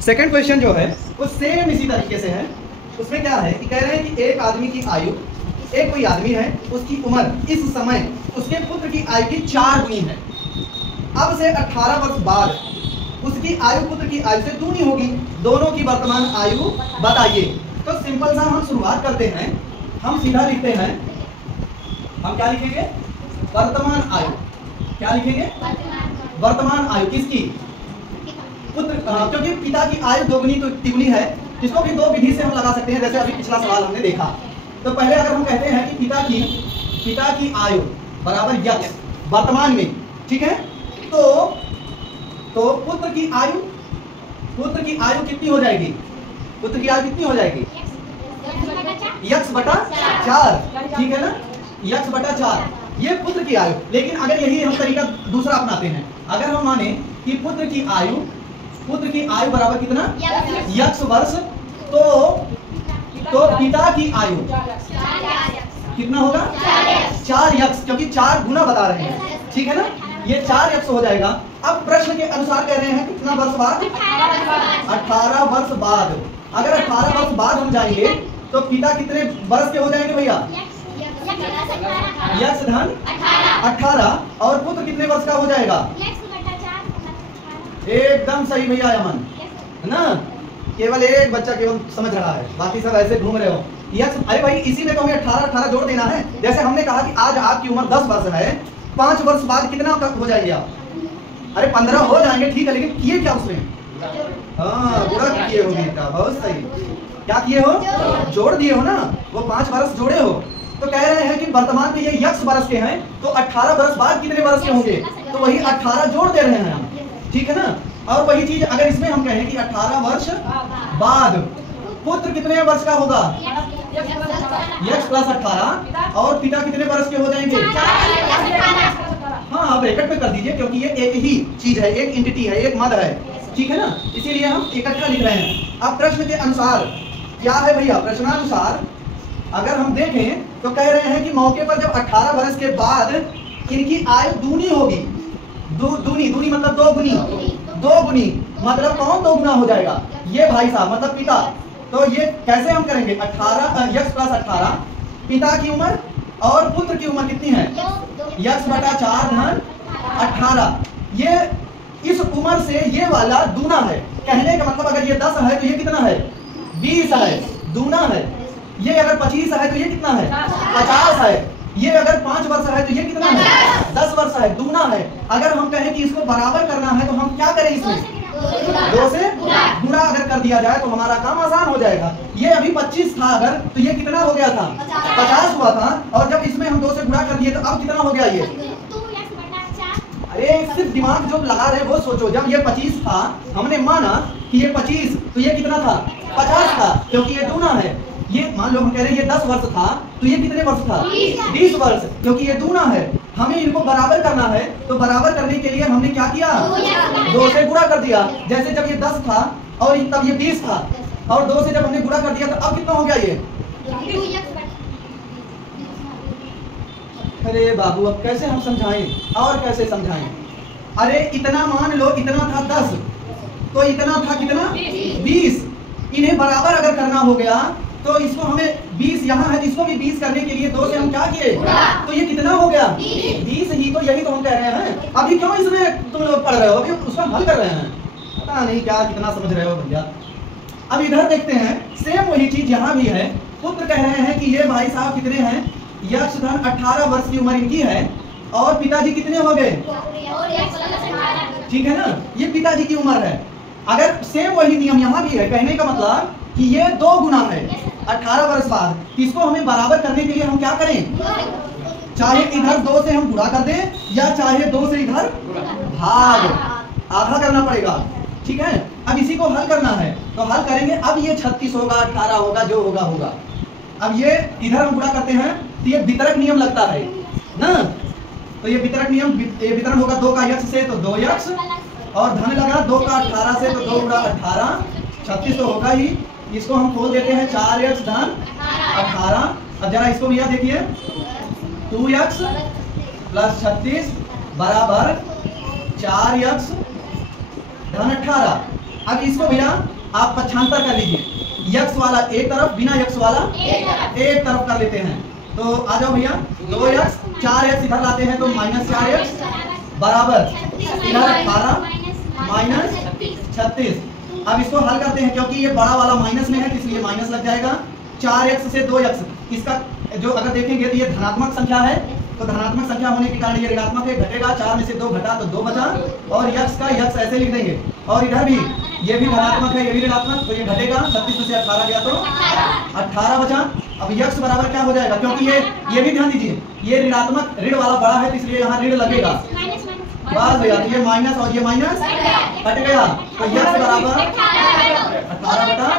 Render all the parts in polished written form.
Second question जो है वो सेम इसी तरीके से है। उसमें क्या है कि कह रहे हैं कि एक आदमी की आयु, एक कोई आदमी है, उसकी उम्र इस समय उसके पुत्र की आयु की 4 गुनी है। अब से 18 वर्ष बाद उसकी आयु पुत्र की आयु से दूनी होगी। दोनों की वर्तमान आयु बताइए। तो सिंपल सा हम शुरुआत करते हैं, हम सीधा लिखते हैं, हम क्या लिखेंगे? वर्तमान आयु। क्या लिखेंगे? वर्तमान आयु किसकी? पुत्र। क्योंकि पिता की आयु दोगुनी तो तिगुनी है, जिसको भी दो विधि से हम लगा सकते हैं, जैसे अभी पिछला सवाल हमने देखा। तो पहले अगर हम कहते हैं कि पिता की आयु बराबर यक्ष वर्तमान में, ठीक है, तो पुत्र की आयु कितनी हो जाएगी? पुत्र की आयु कितनी हो जाएगी? यक्ष बटा 4, ठीक है ना, यक्ष बटा 4, ये पुत्र की आयु। लेकिन अगर यही हम तरीका दूसरा अपनाते हैं, अगर हम माने कि पुत्र की आयु बराबर कितना? यक्ष वर्ष, तो पिता की आयु कितना होगा? 4 यक्ष, क्योंकि 4 गुना बता रहे हैं, ठीक है ना, ये 4 यक्ष हो जाएगा। अब प्रश्न के अनुसार कह रहे हैं कितना वर्ष बाद? 18 वर्ष बाद। अगर 18 वर्ष बाद हम जाएंगे तो पिता कितने वर्ष के हो जाएंगे भैया? यक्ष धन 18, और पुत्र कितने वर्ष का हो जाएगा? एकदम सही भैया अमन, है ना। केवल एक बच्चा केवल समझ रहा है, बाकी सब ऐसे घूम रहे हो। यक्ष, अरे भाई इसी में तो हमें 18 जोड़ देना है। जैसे हमने कहा कि आज आपकी उम्र 10 वर्ष है, 5 वर्ष बाद कितना हो जाएगी आप? अरे 15 हो जाएंगे, ठीक है, लेकिन किए क्या उसमें? हाँ, गुणा किए हो बेटा, बहुत सही। क्या किए हो? जोड़ दिए हो ना, वो 5 वर्ष जोड़े हो। तो कह रहे हैं कि वर्तमान में ये यक्ष वर्ष के हैं, तो 18 वर्ष बाद कितने वर्ष के होंगे? तो वही 18 जोड़ दे रहे हैं हम, ठीक है ना। और वही चीज अगर इसमें हम कहें कि 18 वर्ष बाद पुत्र कितने वर्ष का होगा? यक्ष प्लस 18, और पिता कितने वर्ष के हो जाएंगे? हाँ, आप ब्रैकेट में कर दीजिए, क्योंकि ये एक ही चीज है, एक एंटिटी है, एक मद है, ठीक है ना, इसीलिए हम इकट्ठा लिख रहे हैं। अब प्रश्न के अनुसार क्या है भैया? प्रश्नानुसार अगर हम देखें तो कह रहे हैं कि मौके पर जब 18 वर्ष के बाद इनकी आयु दूनी होगी। दूनी मतलब 2 गुनी, मतलब कौन 2 गुना हो जाएगा? ये भाई साहब मतलब पिता। तो ये कैसे हम करेंगे? 18 यक्ष प्लस 18, पिता की उम्र और पुत्र की उम्र कितनी है? यक्ष बटा 4 धन 18। ये इस उम्र से ये वाला दूना है। कहने का मतलब अगर ये 10 है तो ये कितना है? 20 है, दूना है। ये अगर 25 है तो ये कितना है? 50 है। ये अगर 5 वर्ष है तो ये कितना है? 10 वर्ष है, दूना है। अगर हम कहें कि इसको बराबर करना है तो हम क्या करें? इसमें 2 से गुणा अगर कर दिया जाए तो हमारा काम आसान हो जाएगा। ये अभी 25 था अगर, तो ये कितना हो गया था? 50 हुआ था। और जब इसमें हम 2 से गुणा कर दिए तो अब कितना हो गया ये? अरे सिर्फ दिमाग जो लगा रहे वो सोचो। जब ये 25 था, हमने माना कि ये 25, तो ये कितना था? 50 था, क्योंकि ये दूना है। ये मान लो हम कह रहे हैं ये 10 वर्ष था, तो ये कितने वर्ष था? 20 वर्ष, क्योंकि ये दूना है। हमें इनको बराबर करना है, तो बराबर करने के लिए हमने क्या किया? 2 से गुणा कर दिया। जैसे जब ये 10 था और तब ये 20 था, और 2 से जब हमने गुणा कर दिया तो अब कितना हो गया ये? अरे बाबू अब कैसे हम समझाएं और कैसे समझाएं? अरे इतना मान लो, इतना था 10, तो इतना था कितना? 20। इन्हें बराबर अगर करना हो गया तो इसको हमें 20 यहाँ है, इसको भी 20 करने के लिए 2 से हम क्या किए? तो ये कितना हो गया? 20 ही। तो यही तो हम कह रहे हैं। अभी क्यों इसमें तुम लोग पढ़ रहे हो? अभी उसका हल कर रहे हैं, पता नहीं क्या कितना समझ रहे हो भैया। अब इधर देखते हैं, सेम वही चीज यहाँ भी है। पुत्र कह रहे हैं कि ये भाई साहब कितने हैं? यक्ष धन 18 वर्ष की उम्र इनकी है, और पिताजी कितने हो गए? ठीक है ना, ये पिताजी की उम्र है। अगर सेम वही नियम यहाँ भी है, कहने का मतलब कि ये 2 गुना है 18 वर्ष बाद, इसको हमें बराबर करने के लिए हम क्या करें? चाहे इधर 2 से हम गुणा कर दें, या चाहे 2 से इधर भाग, आधा करना पड़ेगा, ठीक है। अब इसी को हल करना है, तो हल करेंगे। अब ये 36 होगा, 18 होगा, जो होगा होगा। अब ये इधर हम गुणा करते हैं तो ये वितरक नियम लगता है ना, तो ये वितरक नियम, ये वितरण होगा 2 का यक्ष से तो 2 यक्ष, और धन लगा 2 का 18 से तो 2 गुणा 18, 36 तो होगा ही। इसको हम खोल देते हैं 4 यक्ष धन 18। अब जरा इसको भैया देखिए, 2 यक्ष प्लस 36 बराबर 4 यक्ष धन 18। अब इसको भैया आप पक्षांतर कर लीजिए, यक्स वाला एक तरफ, बिना यक्स वाला एक तरफ कर लेते हैं। तो आ जाओ भैया, 2x 4x इधर लाते हैं तो -4x बराबर इधर 18 माइनस 36। अब इसको हल करते हैं, क्योंकि ये बड़ा वाला माइनस में है तो इसलिए माइनस लग जाएगा। 4x से 2x, इसका जो अगर देखेंगे तो ये धनात्मक संख्या है, तो धनात्मक संख्या होने के कारण ये ऋणात्मक है, घटेगा। 4 में से 2 घटा तो 2 बचा, और यक्स का यक्स ऐसे लिख देंगे। और इधर भी ये भी धनात्मक है, ये भी ऋणात्मक, तो ये घटेगा। 36 में से 18 गया तो 18 बचा। अब यक्स बराबर क्या हो जाएगा, क्योंकि ये भी ध्यान दीजिए, ये ऋणात्मक ऋण वाला बड़ा है तो इसलिए यहाँ ऋण लगेगा। बस भैया, तो ये माइनस और ये माइनस कट गया, तो यक्स बराबर 18/2,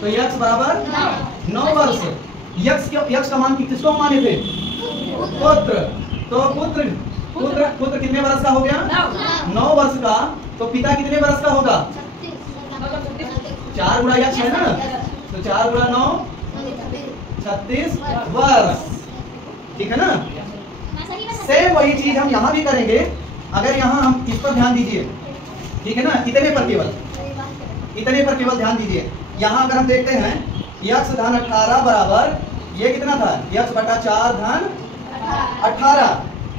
तो यक्स बराबर 9 वर्ष। यक्स का मान किसको माने थे, पुत्र, तो पुत्र कितने वर्ष का हो गया, 9 वर्ष का। तो पिता कितने वर्ष का होगा, 4 गुणा यक्स है ना, तो 4 गुणा 9 36 वर्ष, ठीक है ना। सेम वही चीज हम यहाँ भी करेंगे। अगर यहाँ हम इस पर ध्यान दीजिए, ठीक है ना, इतने पर केवल ध्यान दीजिए। यहाँ अगर हम देखते हैं यक्स धन 18 बराबर ये कितना था, यक्स बटा 4 धन 18।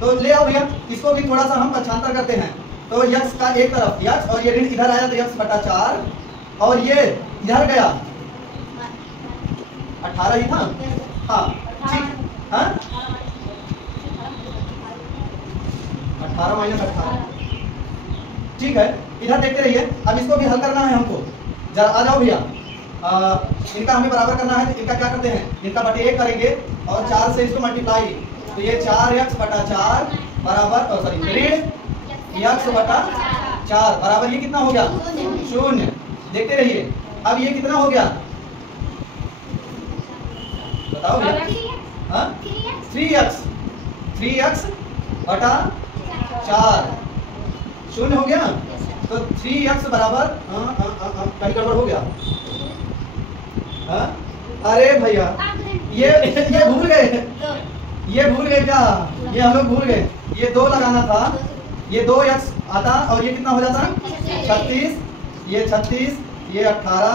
तो ले आओ भैया, इसको भी थोड़ा सा हम पक्षांतर करते हैं। तो यक्स का एक तरफ यक्स, और ये ऋण इधर आया तो यक्स बटा 4, और ये इधर गया 18 ही था। हाँ ठीक, हाँ 18 माइनस 18, ठीक है। इधर देखते रहिए। अब इसको भी हल करना है हमको, जरा आ जाओ भैया। इनका हमें बराबर करना है, तो इनका क्या करते हैं, इनका बटे 1 करेंगे और 4 से इसको मल्टीप्लाई, तो ये 4x बटा 4 बराबर ऋण यक्स बटा 4 बराबर ये कितना हो गया, 0। देखते रहिए। अब ये कितना हो गया, बताओ भैया, 3x बटा 4 0 हो गया। तो 3x बराबर कहीं गड़बड़ हो गया। अरे भैया ये भूल गए, क्या, ये हम लोग भूल गए। ये 2 लगाना था, ये 2x आता और ये कितना हो जाता, 36, ये 36, ये 18,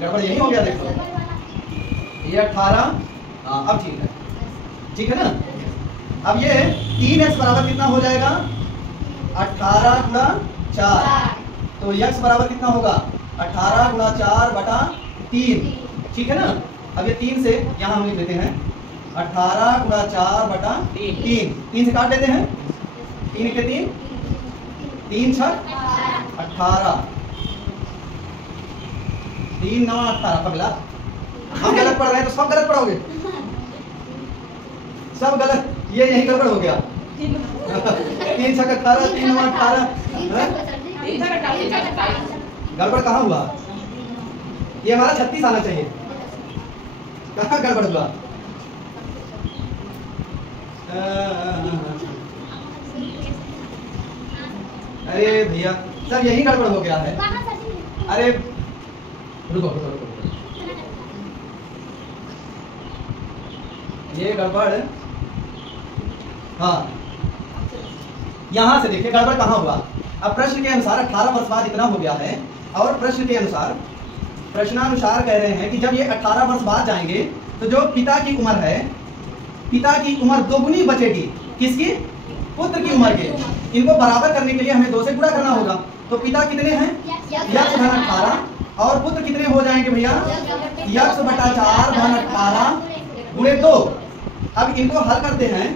गड़बड़ यही हो गया। देखो ये 18, अब ठीक है ना। अब ये 3x बराबर कितना हो जाएगा, 18 गुणा 4, तो x बराबर कितना होगा, 18 गुणा 4 बटा 3, ठीक है ना। अब ये 3 से यहाँ हम लिख लेते हैं 18 गुणा 4 बटा 3 से काट देते हैं, 3 के 3, 3 6 18, 3 9 18। पगला, हम गलत पढ़ रहे हैं तो सब गलत पढ़ोगे, सब गलत, ये यही गड़बड़ हो गया। 3 6 18, 3 9 18, गड़बड़ कहाँ हुआ, ये हमारा 36 आना चाहिए, कहाँ गड़बड़ हुआ। अरे भैया सब यही गड़बड़ हो गया है। अरे रुको, ये गड़बड़, हाँ यहाँ से देखिए गड़बड़ कहाँ हुआ। अब प्रश्न के अनुसार 18 वर्ष बाद इतना हो गया है, और प्रश्न के अनुसार, प्रश्नानुसार कह रहे हैं कि जब ये 18 वर्ष बाद जाएंगे तो जो पिता की उम्र है, पिता की उम्र दोगुनी बचेगी, किसकी, पुत्र की उम्र के। इनको बराबर करने के लिए हमें 2 से गुणा करना होगा। तो पिता कितने हैं, यक्स धन 18, और पुत्र कितने हो जाएंगे भैया, यक्स बटा 4 धन 18 गुणे 2। अब इनको हल करते हैं,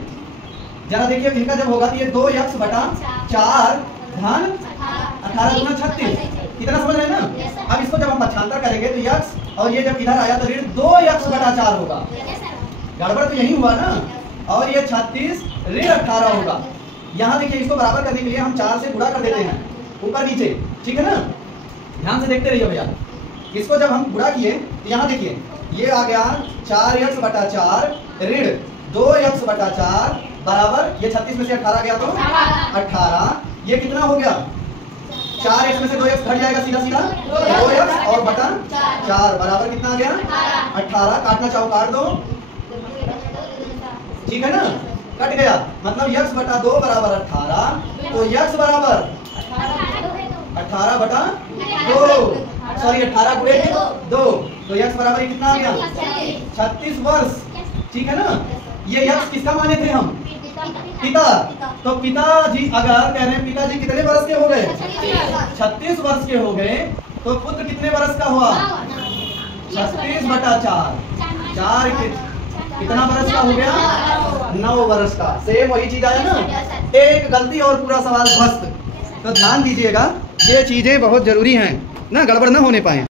जरा देखिए इनका जब होगा तो ये 2 यक्स बटा 4 धन 18 गुना 36, कितना समझ रहे हैं ना। अब इसको जब हम पक्षांतर करेंगे तो यक्स, और ये जब इधर आया तो ऋण 2 यक्स बटा 4 होगा, गड़बड़ तो यही हुआ ना। और ये 36 ऋण 18 होगा। यहाँ देखिए इसको बराबर करने के लिए हम 4 से गुणा कर देते हैं, ऊपर नीचे, ठीक है ना। ध्यान से देखते रहिए भैया। इसको जब हम गुणा किए तो यहाँ देखिए ये आ गया 4x बटा 4 ऋण 2x बटा 4 बराबर, ये 36 में से 18 गया तो 18, ये कितना हो गया, 4x में से 2x घट जाएगा सीधा सीधा, 2x और बटा 4 बराबर कितना आ गया, 18। काटना चाहो काट दो, ठीक है ना, कट गया। मतलब x बटा 2 बराबर 18, तो x बराबर 18/2, सॉरी 18 गुणे 2, तो यक्स बराबर कितना आ गया? 36 वर्ष। ठीक है ना। ये यक्स किसका माने थे हम? पिता। तो पिताजी अगर कह रहे हैं पिताजी कितने वर्ष के हो गए? 36 वर्ष के हो गए, तो पुत्र कितने वर्ष का हुआ? 36/4, 4 कितना वर्ष का हो गया? 9 वर्ष का। सेम वही चीज आया ना, एक गलती और पूरा सवाल ध्वस्त। तो ध्यान दीजिएगा, ये चीजें बहुत जरूरी हैं ना, गड़बड़ ना होने पाए।